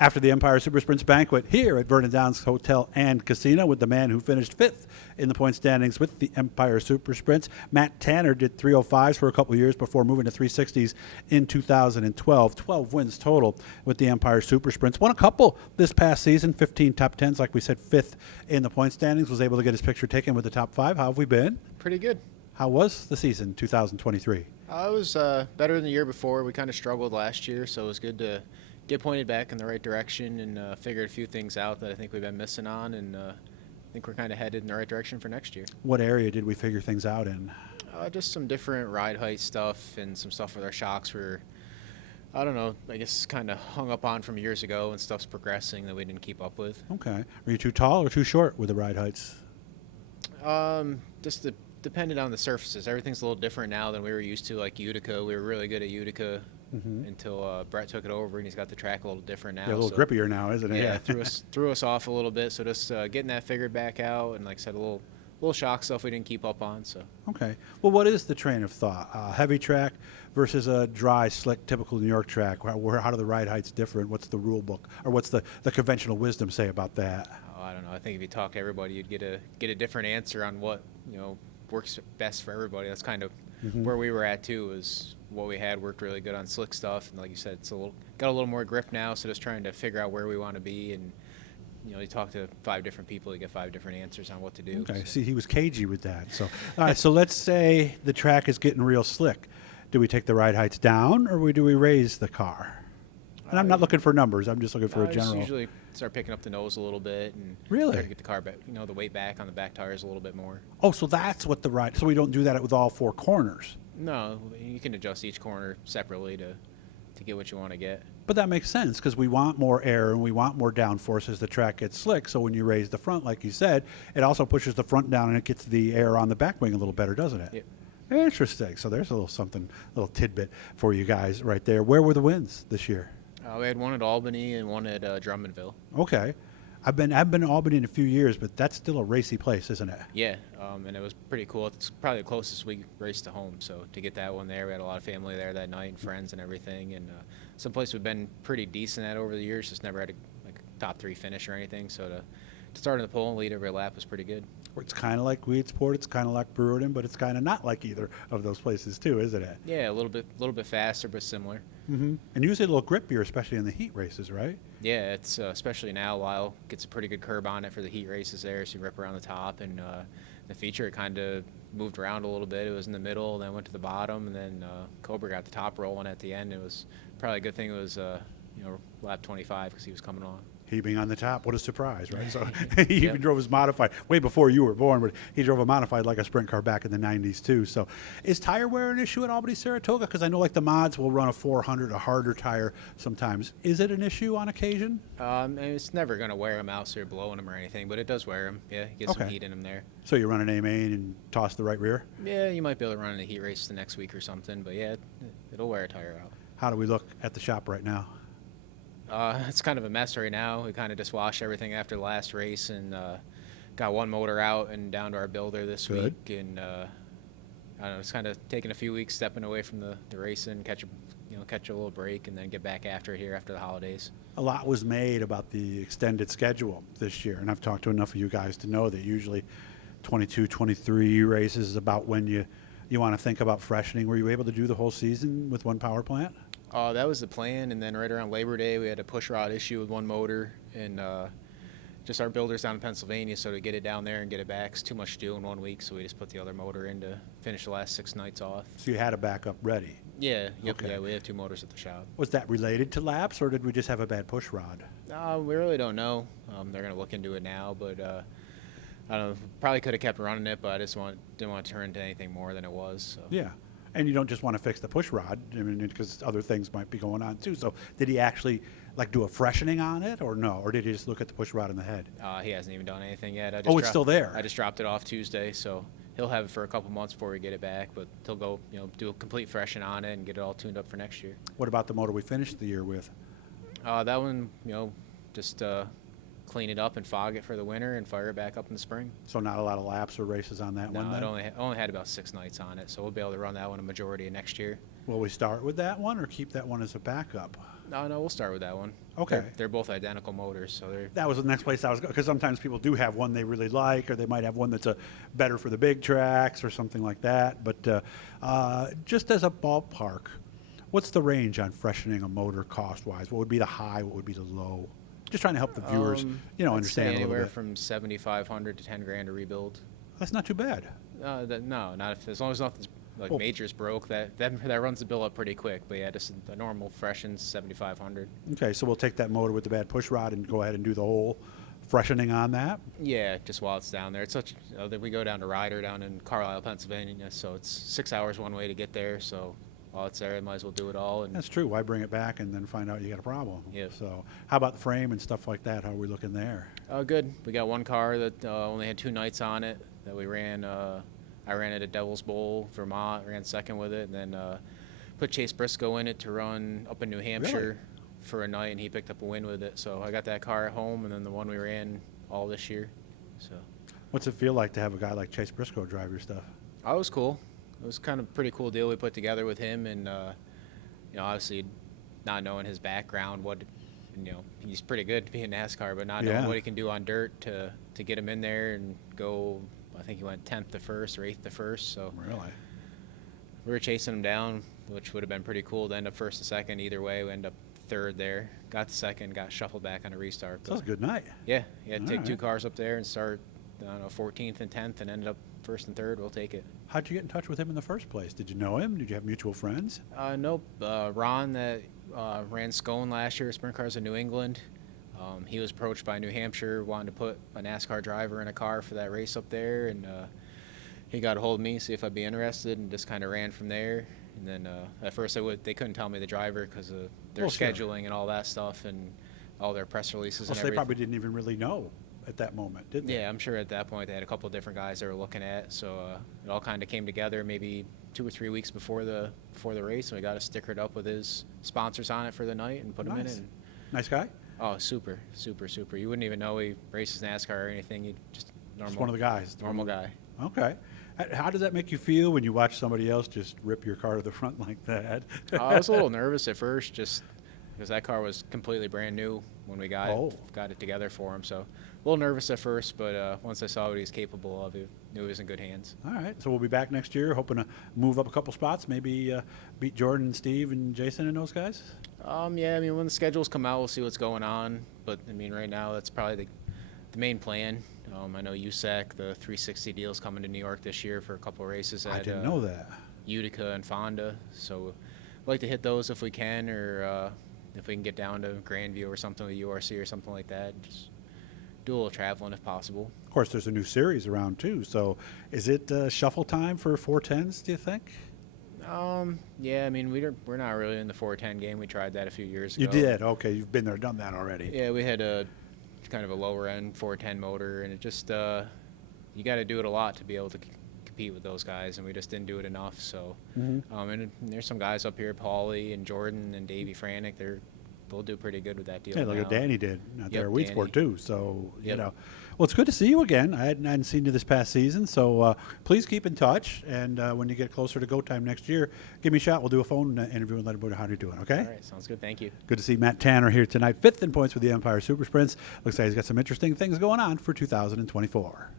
After the Empire Super Sprints banquet here at Vernon Downs Hotel and Casino with the man who finished fifth in the point standings with the Empire Super Sprints, Matt Tanner did 305s for a couple of years before moving to 360s in 2012. 12 wins total with the Empire Super Sprints. Won a couple this past season, 15 top 10s, like we said, fifth in the point standings. Was able to get his picture taken with the top five. How have we been? Pretty good. How was the season 2023? It was better than the year before. We kind of struggled last year, so it was good to get pointed back in the right direction and figured a few things out that I think we've been missing on, and I think we're kind of headed in the right direction for next year. What area did we figure things out in? Just some different ride height stuff and some stuff with our shocks were, I don't know, I guess kind of hung up on from years ago, and stuff's progressing that we didn't keep up with. Okay. Were you too tall or too short with the ride heights? Depended on the surfaces. Everything's a little different now than we were used to, like Utica. We were really good at Utica until Brett took it over, and he's got the track a little different now. Yeah, a little grippier now, isn't it? Yeah, threw us off a little bit. So just getting that figured back out, and like I said, a little shock stuff we didn't keep up on. So okay. Well, what is the train of thought? Heavy track versus a dry, slick, typical New York track. How do the ride heights differ? What's the rule book, or what's the conventional wisdom say about that? Oh, I don't know. I think if you talk to everybody, you'd get a different answer on what works best for everybody. That's kind of where we were at too. Is what we had worked really good on slick stuff, and like you said, it's got a little more grip now. So just trying to figure out where we want to be, and you talk to 5 different people, you get 5 different answers on what to do. Okay, see, he was cagey with that. So, all right, so let's say the track is getting real slick. Do we take the ride heights down, or do we raise the car? And I'm not looking for numbers. I'm just looking for a general. Usually start picking up the nose a little bit and really try to get the car back, the weight back on the back tires a little bit more. Oh, so that's what the ride. So we don't do that with all 4 corners. No, you can adjust each corner separately to get what you want to get. But that makes sense because we want more air and we want more downforce as the track gets slick. So when you raise the front, like you said, it also pushes the front down and it gets the air on the back wing a little better, doesn't it? Yep. Interesting. So there's a little tidbit for you guys right there. Where were the wins this year? We had one at Albany and one at Drummondville. Okay. I've been to Albany in a few years, but that's still a racy place, isn't it? Yeah, and it was pretty cool. It's probably the closest we raced to home, so to get that one there, we had a lot of family there that night and friends and everything, and some place we've been pretty decent at over the years, just never had a top 3 finish or anything, so to start in the pole and lead every lap was pretty good. It's kind of like Weedsport, it's kind of like Brewerton, but it's kind of not like either of those places too, isn't it? Yeah, a little bit faster, but similar. Mm-hmm. And usually a little grippier, especially in the heat races, right? Yeah, it's especially now. Lyle gets a pretty good curb on it for the heat races there, so you rip around the top. And the feature, it kind of moved around a little bit. It was in the middle, then went to the bottom, and then Cobra got the top rolling at the end. It was probably a good thing it was lap 25 because he was coming on. He being on the top, what a surprise, right? So he even drove his modified way before you were born, but he drove a modified like a sprint car back in the 90s too. So is tire wear an issue at Albany Saratoga? Because I know like the mods will run a 400, a harder tire sometimes. Is it an issue on occasion? It's never going to wear them out so you're blowing them or anything, but it does wear them. Yeah, get some heat in them there. So you run an A-main and toss the right rear? Yeah, you might be able to run in a heat race the next week or something, but yeah, it'll wear a tire out. How do we look at the shop right now? It's kind of a mess right now. We kind of just washed everything after the last race and got one motor out and down to our builder this week. And I don't know, it's kind of taking a few weeks stepping away from the racing, catch a little break, and then get back after here after the holidays. A lot was made about the extended schedule this year, and I've talked to enough of you guys to know that usually 22, 23 races is about when you want to think about freshening. Were you able to do the whole season with one power plant? That was the plan, and then right around Labor Day, we had a push rod issue with one motor, and just our builders down in Pennsylvania, so to get it down there and get it back, it's too much to do in 1 week, so we just put the other motor in to finish the last 6 nights off. So you had a backup ready? Yeah, okay. Yeah, we have 2 motors at the shop. Was that related to laps, or did we just have a bad push rod? We really don't know. They're going to look into it now, but I don't know, probably could have kept running it, but I just didn't want to turn into anything more than it was. So. Yeah. And you don't just want to fix the push rod, I mean, because other things might be going on too. So did he actually do a freshening on it, or no? Or did he just look at the push rod in the head? He hasn't even done anything yet. It's still there. I just dropped it off Tuesday, so he'll have it for a couple months before we get it back. But he'll go, do a complete freshen on it and get it all tuned up for next year. What about the motor we finished the year with? That one, just clean it up and fog it for the winter and fire it back up in the spring. So not a lot of laps or races on that one then? No, it only had about 6 nights on it, so we'll be able to run that one a majority of next year. Will we start with that one or keep that one as a backup? No, we'll start with that one. Okay. They're both identical motors, so they're That was the next place I was going, because sometimes people do have one they really like, or they might have one that's better for the big tracks or something like that. But just as a ballpark, what's the range on freshening a motor cost-wise? What would be the high? What would be the low? Just trying to help the viewers, I'd understand say a little anywhere bit. from 7,500 to 10 grand to rebuild. That's not too bad. No, not if, as long as nothing's like Well- major's broke. That runs the bill up pretty quick. But yeah, just a normal freshen's 7,500. Okay, so we'll take that motor with the bad push rod and go ahead and do the whole freshening on that. Yeah, just while it's down there. It's such. That we go down to Ryder down in Carlisle, Pennsylvania, so it's 6 hours one way to get there. So while it's there, I might as well do it all. And That's true. Why bring it back and then find out you got a problem? Yep. So how about the frame and stuff like that? How are we looking there? good. We got one car that only had 2 nights on it that we ran. I ran it at Devil's Bowl, Vermont. Ran second with it, and then put Chase Briscoe in it to run up in New Hampshire for a night, and he picked up a win with it. So I got that car at home, and then the one we ran all this year. So What's it feel like to have a guy like Chase Briscoe drive your stuff? that was cool. It was kind of a pretty cool deal we put together with him, and obviously not knowing his background, he's pretty good to be in NASCAR, but not knowing what he can do on dirt to get him in there and go. I think he went 10th to first or 8th to first. So Really? we were chasing him down, which would have been pretty cool to end up first and second. Either way, we ended up third there. Got to second, got shuffled back on a restart. That was a good night. Yeah, take All 2 right. cars up there and start, 14th and 10th, and ended up first and third. We'll take it. How'd you get in touch with him in the first place? Did you know him? Did you have mutual friends? Nope. Ron that ran Scone last year, Sprint Cars in New England. He was approached by New Hampshire, wanting to put a NASCAR driver in a car for that race up there, and he got a hold of me, see if I'd be interested, and just kind of ran from there. And then at first they couldn't tell me the driver because of their Well, sure. scheduling and all that stuff, and all their press releases Well, and so they everything. probably didn't even really know at that moment, did they? Yeah, I'm sure at that point they had a couple of different guys they were looking at, so it all kind of came together maybe 2 or 3 weeks before the race, and we got it stickered up with his sponsors on it for the night and put him in Nice. it. And, Nice guy? oh, super, super, super! You wouldn't even know he races NASCAR or anything. He just normal, Just one of the guys. normal guy. Okay. How does that make you feel when you watch somebody else just rip your car to the front like that? I was a little nervous at first, just because that car was completely brand new when we got it together for him. So a little nervous at first, but once I saw what he was capable of, I knew he was in good hands. All right. So we'll be back next year, hoping to move up a couple spots, maybe beat Jordan, Steve, and Jason and those guys? Yeah, I mean, when the schedules come out, we'll see what's going on. But, I mean, right now, that's probably the main plan. I know USAC, the 360 deal's coming to New York this year for a couple of races I at didn't know that. Utica and Fonda. So we'd like to hit those if we can, or if we can get down to Grandview or something with URC or something like that. Just do a little traveling if possible. Of course, there's a new series around, too. So is it shuffle time for 410s, do you think? Yeah, I mean, we're not really in the 410 game. We tried that a few years ago. You did? Okay. You've been there, done that already. Yeah, we had a kind of a lower end 410 motor, and it just you got to do it a lot to be able to compete with those guys, and we just didn't do it enough. So, and there's some guys up here, Paulie and Jordan and Davey Franek. They'll do pretty good with that deal. Yeah, like what now. Danny did out there at Danny. Weedsport, too. So, Yep. Well, it's good to see you again. I hadn't seen you this past season. So please keep in touch. And when you get closer to go time next year, give me a shot. We'll do a phone interview and let everybody know how you're doing, okay? All right, sounds good. Thank you. Good to see Matt Tanner here tonight, 5th in points with the Empire Super Sprints. Looks like he's got some interesting things going on for 2024.